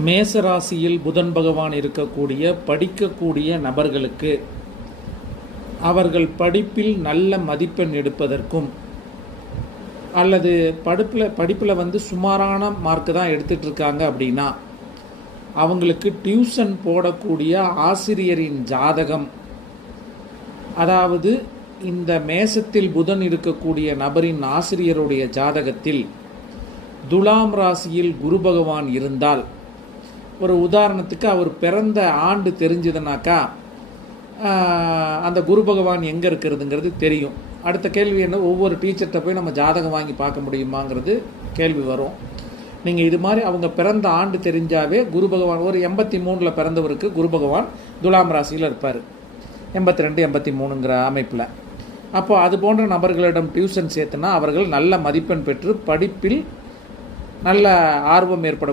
மேசராசியில் புதன் பகவான் இருக்கக்கூடிய படிக்கக்கூடிய நபர்களுக்கு அவர்கள் படிப்பில் நல்ல மதிப்பெண் எடுப்பதற்கும் அல்லது படிப்பில் சுமாரான மார்க்கு தான் எடுத்துகிட்டு இருக்காங்க அப்படின்னா அவங்களுக்கு டியூஷன் போடக்கூடிய ஆசிரியரின் ஜாதகம், அதாவது இந்த மேசத்தில் புதன் இருக்கக்கூடிய நபரின் ஆசிரியருடைய ஜாதகத்தில் துலாம் ராசியில் குரு பகவான் இருந்தால், ஒரு உதாரணத்துக்கு அவர் பிறந்த ஆண்டு தெரிஞ்சதுனாக்கா அந்த குரு பகவான் எங்கே இருக்கிறதுங்கிறது தெரியும். அடுத்த கேள்வி என்ன, ஒவ்வொரு டீச்சர்கிட்ட போய் நம்ம ஜாதகம் வாங்கி பார்க்க முடியுமாங்கிறது கேள்வி வரும். நீங்கள் இது மாதிரி அவங்க பிறந்த ஆண்டு தெரிஞ்சாவே குரு பகவான், ஒரு 83 பிறந்தவருக்கு குரு பகவான் துலாம் ராசியில் இருப்பார், 82 83ங்கிற அமைப்பில். அப்போ அது போன்ற நபர்களிடம் டியூஷன் சேர்த்துனா அவர்கள் நல்ல மதிப்பெண் பெற்று படிப்பில் நல்ல ஆர்வம் ஏற்படும்.